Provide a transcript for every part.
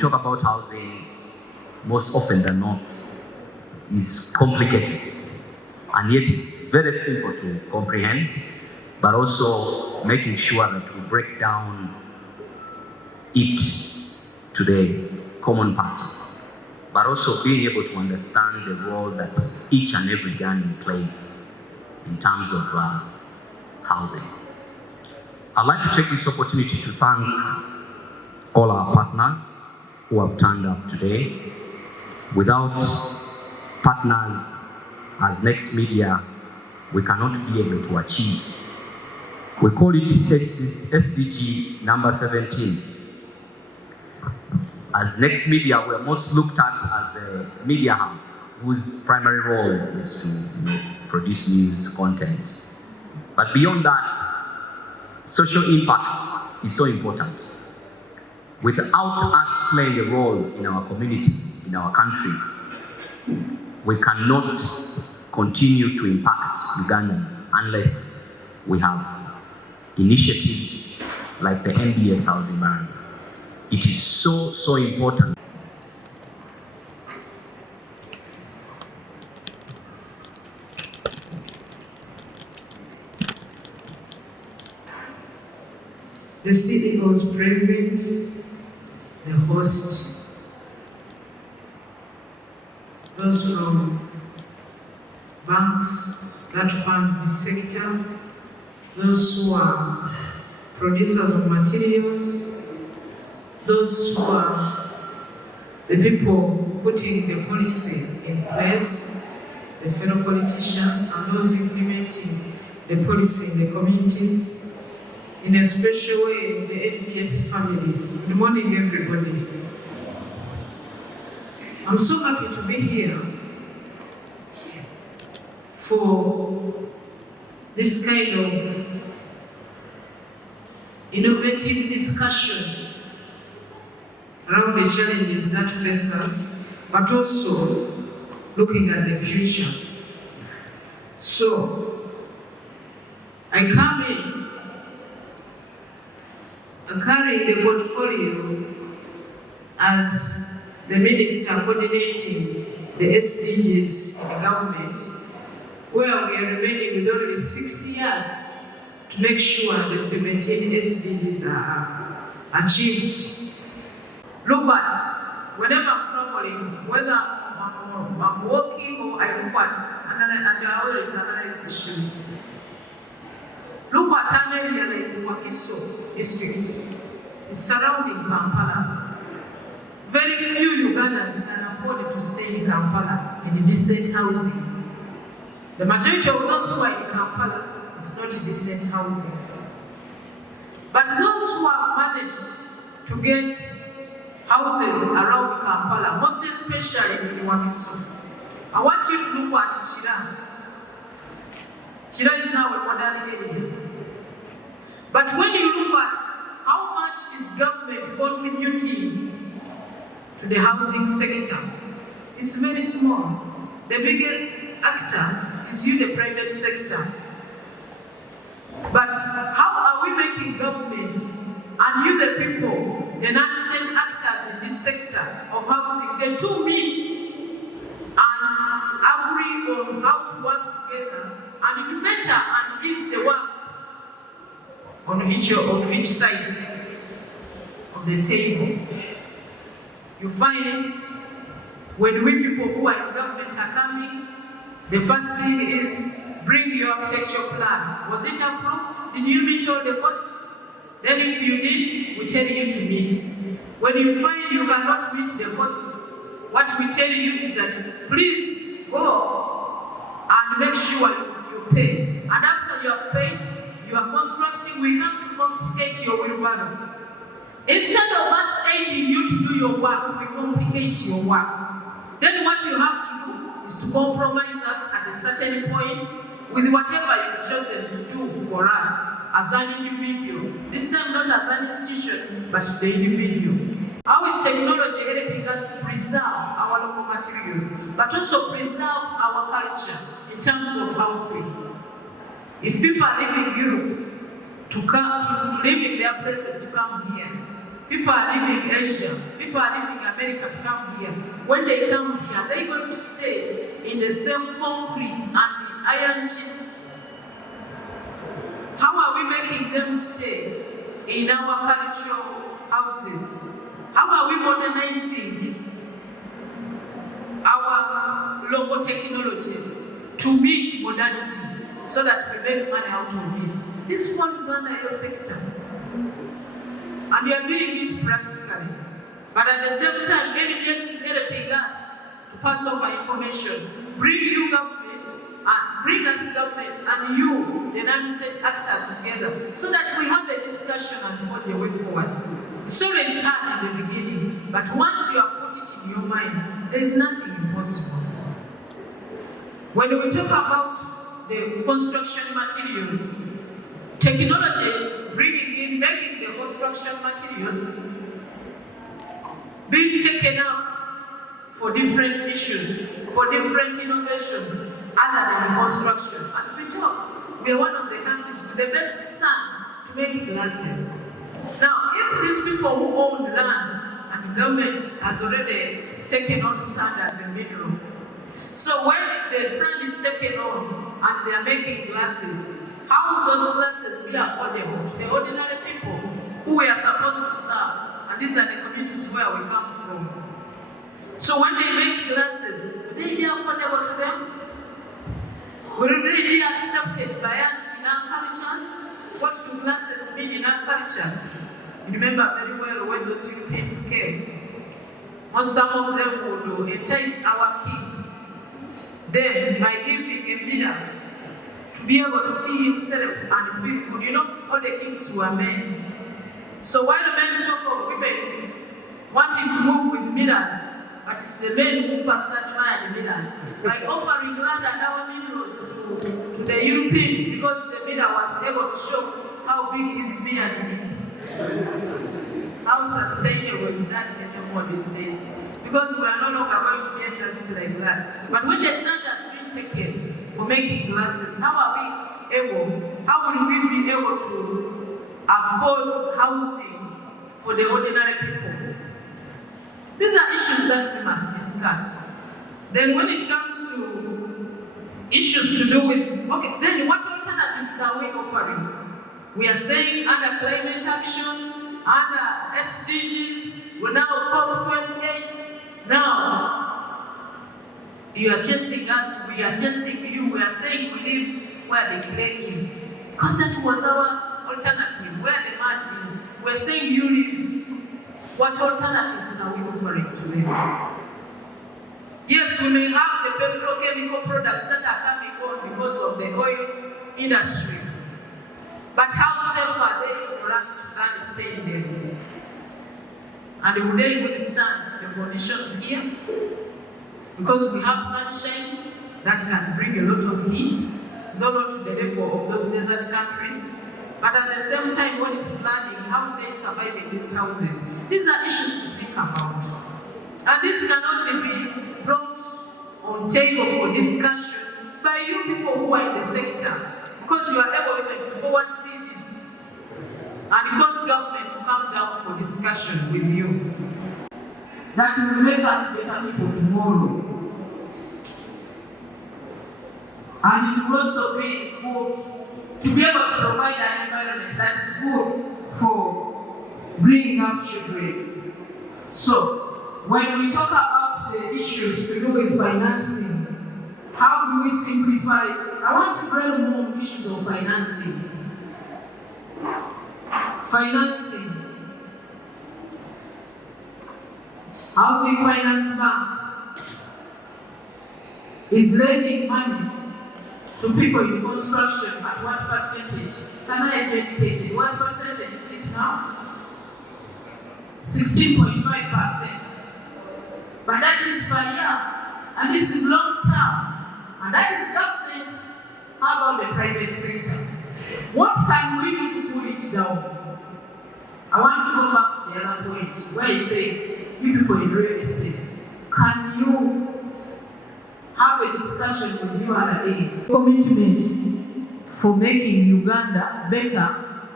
Talk about housing, most often than not, is complicated, and yet it's very simple to comprehend, but also making sure that we break down it to the common person, but also being able to understand the role that each and every Ugandan plays in terms of housing. I'd like to take this opportunity to thank all our partners who have turned up today. Without partners as Next Media, we cannot be able to achieve. We call it SDG number 17. As Next Media, we are most looked at as a media house whose primary role is to produce news content. But beyond that, social impact is so important. Without us playing a role in our communities, in our country, we cannot continue to impact Ugandans unless we have initiatives like the NBS housing Baraza. It is so important. The CEOs present, the host, those from banks that fund the sector, those who are producers of materials, those who are the people putting the policy in place, the fellow politicians, and those implementing the policy in the communities. In a special way, the NBS family. Good morning, everybody. I'm so happy to be here for this kind of innovative discussion around the challenges that face us, but also looking at the future. So, I come in carrying the portfolio as the minister coordinating the SDGs in the government, where we are remaining with only 6 years to make sure the 17 SDGs are achieved. Look at, whenever I'm traveling, whether I'm walking or I look at, and I always analyze issues. Look at an area like Kasule district. It's surrounding Kampala. Very few Ugandans can afford to stay in Kampala in decent housing. The majority of those who are in Kampala is not decent housing. But those who have managed to get houses around Kampala, most especially in Kasule, I want you to look at Chira. Chira is now a modern area. But when you look at how much is government contributing to the housing sector, it's very small. The biggest actor is you, the private sector. But how are we making government and you, the people, the non-state actors in this sector of housing, the two meet and agree on how to work together and do better and ease the work on each side of the table? You find when we people who are in government are coming, the first thing is bring your architectural plan. Was it approved? Did you meet all the costs? Then if you did, we tell you to meet. When you find you cannot meet the costs, what we tell you is that please go and make sure you pay. And after you have paid, you are constructing, we come to confiscate your wheelbarrow. Instead of us aiding you to do your work, we complicate your work. Then what you have to do is to compromise us at a certain point with whatever you've chosen to do for us as an individual. This time not as an institution, but the individual. How is technology helping us to preserve our local materials, but also preserve our culture in terms of housing? If people are leaving Europe to live in their places to come here, People are leaving Asia. People are leaving America to come here. When they come here, they're going to stay in the same concrete and the iron sheets. How are we making them stay in our cultural houses? How are we modernizing our local technology to meet modernity so that we make money out of it? This falls under your sector. And you are doing it practically. But at the same time, NBS is helping us to pass over information, bring you government, and bring us government and you, the non-state actors together, so that we have a discussion and find a way forward. It's always hard in the beginning, but once you have put it in your mind, there is nothing impossible. When we talk about the construction materials, technologies bringing in, making the construction materials being taken up for different issues, for different innovations other than the construction. As we talk, we are one of the countries with the best sand to make glasses. Now, if these people who own land and the government has already taken on sand as a mineral, so when the sand is taken on and they are making glasses, how will those glasses be affordable to the ordinary people who we are supposed to serve? And these are the communities where we come from. So when they make glasses, will they be affordable to them? Will they be accepted by us in our cultures? What do glasses mean in our cultures? You remember very well when those Europeans came. Some of them would entice our kings. Then, by giving a mirror, to be able to see himself and feel good. You know, all the kings were men. So while the men talk of women wanting to move with mirrors, but it's the men who first admire the mirrors. By offering land and our minerals to the Europeans, because the mirror was able to show how big his beard is. How sustainable is that anymore these days? Because we are no longer going to be interested like that. But when the sand has been taken for making glasses, how will we be able to afford housing for the ordinary people? These are issues that we must discuss. Then when it comes to issues to do with, okay, then what alternatives are we offering? We are saying under climate action, under SDGs, we're now COP28. Now, you are chasing us, we are chasing you, we are saying we live where the clay is. Because that was our alternative, where the mud is. We're saying you live. What alternatives are we offering to them? Yes, we may have the petrochemical products that are coming on because of the oil industry. But how safe are they for us to land stay in them? And will they withstand the conditions here? Because we have sunshine that can bring a lot of heat, though not to the level of those desert countries. But at the same time, when it's flooding, how do they survive in these houses? These are issues to think about. And this can only be brought on table for discussion by you people who are in the sector. Because you are able even to foresee this. And because government to come down for discussion with you. That will make us better people tomorrow. And it will also be good to be able to provide an environment that is good for bringing up children. So, when we talk about the issues to do with financing, how do we simplify? I want to bring more issues of financing. Financing. Housing Finance Bank is lending money to people in construction at what percentage? Can I educate you? What percentage is it now? 16.5%. But that is per year. And this is long term. And that is government. How about the private sector? What can we do to pull it down? I want to go back to the other point where I say, you people in real estates, can you have a discussion with URA commitment for making Uganda better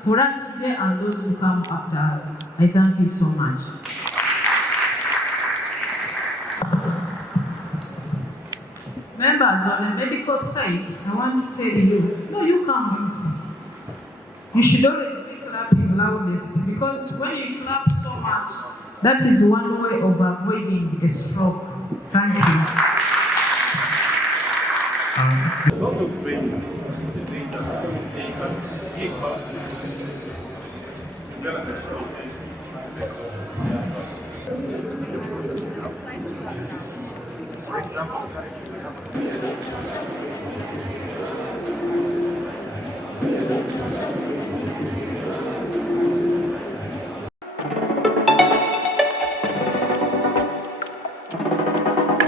for us today and those who come after us. I thank you so much. Members, on the medical side, I want to tell you, no, you come and sit. You should always be clapping loudest, because when you clap so much, that is one way of avoiding a stroke. Thank you. A lot of training things that they can give back for example,